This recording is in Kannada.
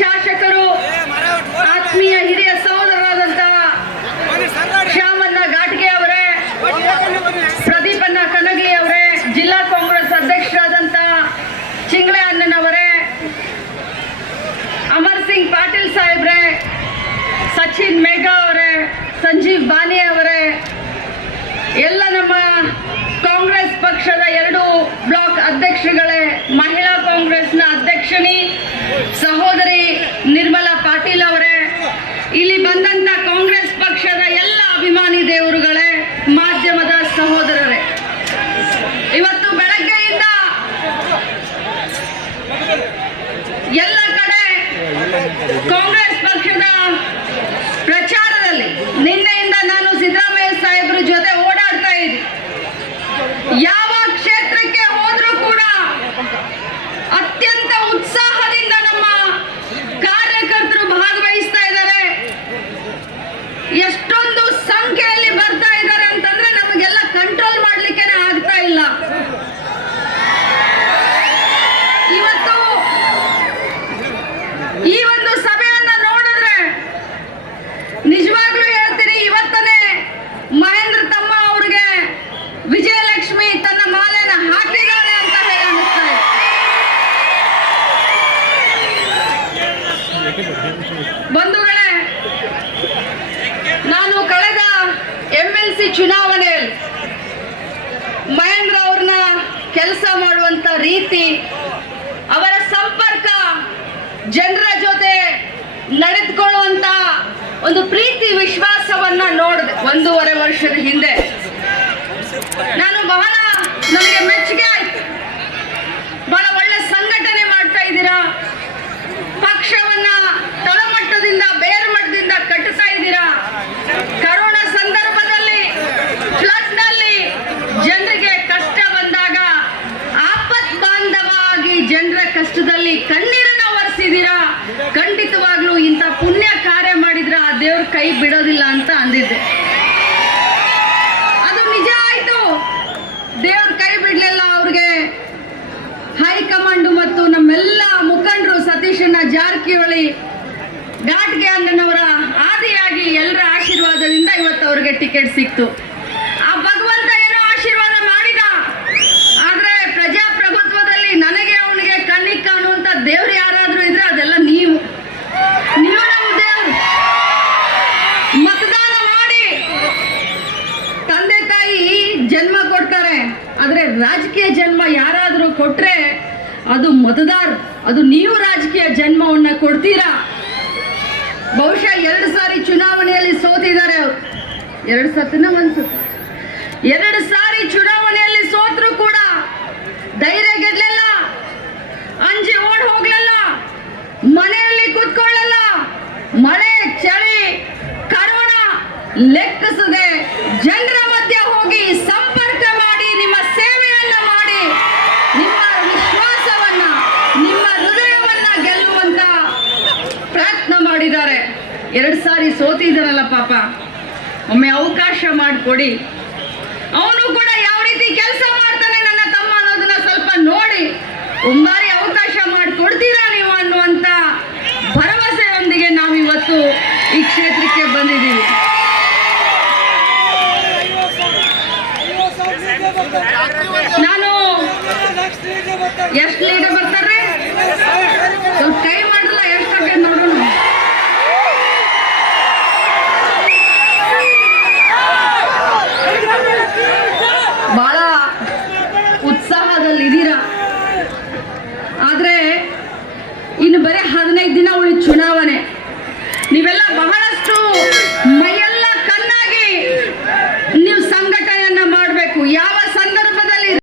ಶಾಸಕರು, ಆತ್ಮೀಯ ಹಿರಿಯ ಸಹೋದರರಾದಂತಹ ಶ್ಯಾಮಣ್ಣ ಘಾಟ್ಗೆ ಅವರೇ, ಪ್ರದೀಪಣ್ಣ ಕನಗಲಿ ಅವರೇ, ಜಿಲ್ಲಾ ಕಾಂಗ್ರೆಸ್ ಅಧ್ಯಕ್ಷರಾದಂತಹ ಚಿಂಗ್ಳೆ ಅಣ್ಣನವರೇ, ಅಮರ್ ಸಿಂಗ್ ಪಾಟೀಲ್ ಸಾಹೇಬ್ರೆ, ಸಚಿನ್ ಮೇಘಾ ಅವರೇ, ಸಂಜೀವ್ ಬಾನಿ ಅವರೇ, ಎಲ್ಲ ನಮ್ಮ ಕಾಂಗ್ರೆಸ್ ಪಕ್ಷದ 2 ಬ್ಲಾಕ್ ಅಧ್ಯಕ್ಷರುಗಳೇ, ಮಹಿಳಾ ಕಾಂಗ್ರೆಸ್ನ ಅಧ್ಯಕ್ಷನಿ ಸಹೋದರಿ ನಿರ್ಮಲಾ ಪಾಟೀಲ್ ಅವರೇ, ಇಲ್ಲಿ ಬಂದಂತ ಕಾಂಗ್ರೆಸ್ ಪಕ್ಷದ ಎಲ್ಲ ಅಭಿಮಾನಿ ದೇವರುಗಳೇ, ಮಾಧ್ಯಮದ ಸಹೋದರರೇ, ಇವತ್ತು ಬೆಳಗ್ಗೆಯಿಂದ ಎಲ್ಲ ಕಡೆ ಕಾಂಗ್ರೆಸ್ ಪಕ್ಷದ ಪ್ರಚಾರದಲ್ಲಿ ನಿನ್ನೆಯಿಂದ ನಾನು ಸಿದ್ದರಾಮಯ್ಯ ಸಾಹೇಬ್ರ ಜೊತೆ ಓಡಾಡ್ತಾ ಇದ್ದೀನಿ. ಯಾವ ಕ್ಷೇತ್ರಕ್ಕೆ ಹೋದ್ರೂ ಕೂಡ ಅತ್ಯಂತ ಉತ್ಸಾಹದಿಂದ ನಮ್ಮ ಕಾರ್ಯಕರ್ತರು ಭಾಗವಹಿಸ್ತಾ ಇದ್ದಾರೆ. ಎಷ್ಟೊಂದು ಸಂಖ್ಯೆಯಲ್ಲಿ ಬರ್ತಾ ಇದ್ದಾರೆ ಅಂತಂದ್ರೆ ನಮಗೆಲ್ಲ ಕಂಟ್ರೋಲ್ ಮಾಡ್ಲಿಕ್ಕೆ ಆಗ್ತಾ ಇಲ್ಲ. ಇವತ್ತು ಈ ಒಂದು ಸಭೆಯನ್ನ ನೋಡಿದ್ರೆ ನಿಜವಾಗ್ಲೂ ಹೇಳ್ತೀನಿ, ಇವತ್ತನೇ ಮಹೇಂದ್ರ ತಮ್ಮ ಅವ್ರಿಗೆ ವಿಜಯಲಕ್ಷ್ಮಿ ತನ್ನ ಮಾಲೆನ ಹಾಕಿದ್ದಾಳೆ ಅಂತ ಹೇಳಿ ಅನಿಸ್ತಾ ಇದೆ. ಬಂಧುಗಳೇ, ನಾನು ಕಳೆದ MLC ಚುನಾವಣೆಯಲ್ಲಿ ಮಹೇಂದ್ರ ಅವ್ರನ್ನ ಕೆಲಸ ಮಾಡುವಂತ ರೀತಿ, ಅವರ ಸಂಪರ್ಕ, ಜನರ ಜೊತೆ ನಡೆದುಕೊಳ್ಳುವಂತ ಒಂದು ಪ್ರೀತಿ ವಿಶ್ವಾಸವನ್ನ ನೋಡಿದೆ 1.5 ವರ್ಷದ ಹಿಂದೆ. ನಾನು ಬಹಳ ನನಗೆ ಮೆಚ್ಚುಗೆ ಆಯ್ತು. ಬಹಳ ಒಳ್ಳೆ ಸಂಘಟನೆ ಮಾಡ್ತಾ ಇದ್ದೀರಾ, ಪಕ್ಷವನ್ನ ತಳಮಟ್ಟದಿಂದ ಬೇರ್ಮಟ್ಟದಿಂದ ಕಟ್ಟುತ್ತಾ ಇದ್ದೀರಾ. ಕರೋನಾ ಸಂದರ್ಭದಲ್ಲಿ ಫ್ಲಡ್ನಲ್ಲಿ ಜನರಿಗೆ ಕಷ್ಟ ಬಂದಾಗ ಆಪತ್ ಬಾಂಧವಾಗಿ ಜನರ ಕಷ್ಟದಲ್ಲಿ ಕಣ್ಣೀರನ್ನ ಒರೆಸಿದ್ದೀರಾ. ಖಂಡಿತವಾಗ್ಲೂ ಇಂಥ ಪುಣ್ಯ ಕಾರ್ಯ ಮಾಡಿದ್ರೆ ಆ ದೇವ್ರ ಕೈ ಬಿಡೋದಿಲ್ಲ ಅಂತ ಅಂದಿದ್ದೆ. ಅದು ನಿಜ ಆಯ್ತು, ದೇವ್ರ ಕೈ ಬಿಡ್ಲಿಲ್ಲ. ಅವ್ರಿಗೆ ಹೈಕಮಾಂಡ್ ಮತ್ತು ನಮ್ಮೆಲ್ಲ ಮುಖಂಡರು ಸತೀಶಣ್ಣ ಜಾರಕಿಹೊಳಿ, ಘಾಟ್ಗೆ ಅಣ್ಣನವರ ಆದಿಯಾಗಿ ಎಲ್ಲರ ಆಶೀರ್ವಾದದಿಂದ ಇವತ್ತು ಅವ್ರಿಗೆ ಟಿಕೆಟ್ ಸಿಕ್ತು. ಆ ಭಗವಂತ ಏನೋ ಆಶೀರ್ವಾದ ಮಾಡಿದ, ಆದ್ರೆ ಪ್ರಜಾಪ್ರಭುತ್ವದಲ್ಲಿ ನನಗೆ ಅವನಿಗೆ ಕಣ್ಣಿಗೆ ಕಾಣುವಂತ ದೇವ್ರು ಯಾರಾದ್ರೂ ಇದ್ರೆ ಅದೆಲ್ಲ ನೀವು ನಮ್ಮ ದೇವ್ರು. ಮತದಾನ ಮಾಡಿ ತಂದೆ ತಾಯಿ ಜನ್ಮ ಕೊಡ್ತಾರೆ, ಆದ್ರೆ ರಾಜಕೀಯ ಜನ್ಮ ಯಾರಾದ್ರೂ ಕೊಟ್ರೆ ಅದು ಮತದಾರ, ಅದು ನೀವು ರಾಜಕೀಯ ಜನ್ಮವನ್ನ ಕೊಡ್ತೀರಾ. ಬಹುಶಃ 2 ಸಾರಿ ಚುನಾವಣೆಯಲ್ಲಿ ಸೋತಿದ್ದಾರೆ ಅವರು. 2 ಸತಿನ 1 ಸತಿ 2 ಸಾರಿ ಚುನಾವಣೆಯಲ್ಲಿ ಸೋತ್ರು ಕೂಡ ಧೈರ್ಯ ಗೆಡ್ಲಿಲ್ಲ, ಅಂಜಿ ಓಡ್ ಹೋಗ್ಲಿಲ್ಲ, ಮನೆಯಲ್ಲಿ ಕೂತ್ಕೊಳ್ಳಲ್ಲ. ಮಳೆ, ಚಳಿ, ಕರೋನಾ ಲೆಕ್ಕಿಸದೆ ಜನರ ಮಧ್ಯೆ ಹೋಗಿ ಸಂಪರ್ಕ ಮಾಡಿ, ನಿಮ್ಮ ಸೇವೆಯನ್ನ ಮಾಡಿ, ನಿಮ್ಮ ವಿಶ್ವಾಸವನ್ನ, ನಿಮ್ಮ ಹೃದಯವನ್ನ ಗೆಲ್ಲುವಂತ ಪ್ರಯತ್ನ ಮಾಡಿದ್ದಾರೆ. 2 ಸಾರಿ ಸೋತಿದ್ದಾರಲ್ಲ ಪಾಪ, ಒಮ್ಮೆ ಅವಕಾಶ ಮಾಡಿಕೊಡಿ. ಅವನು ಕೂಡ ಯಾವ ರೀತಿ ಕೆಲಸ ಮಾಡ್ತಾನೆ ನನ್ನ ತಮ್ಮ ಅನ್ನೋದನ್ನ ಸ್ವಲ್ಪ ನೋಡಿ, ಒಂಬಾರಿ ಅವಕಾಶ ಮಾಡಿಕೊಡ್ತೀರಾ ನೀವು ಅನ್ನುವಂತ ಭರವಸೆಯೊಂದಿಗೆ ನಾವು ಇವತ್ತು ಈ ಕ್ಷೇತ್ರಕ್ಕೆ ಬಂದಿದ್ದೀವಿ. ನಾನು ಎಷ್ಟು ಲೀಡರ್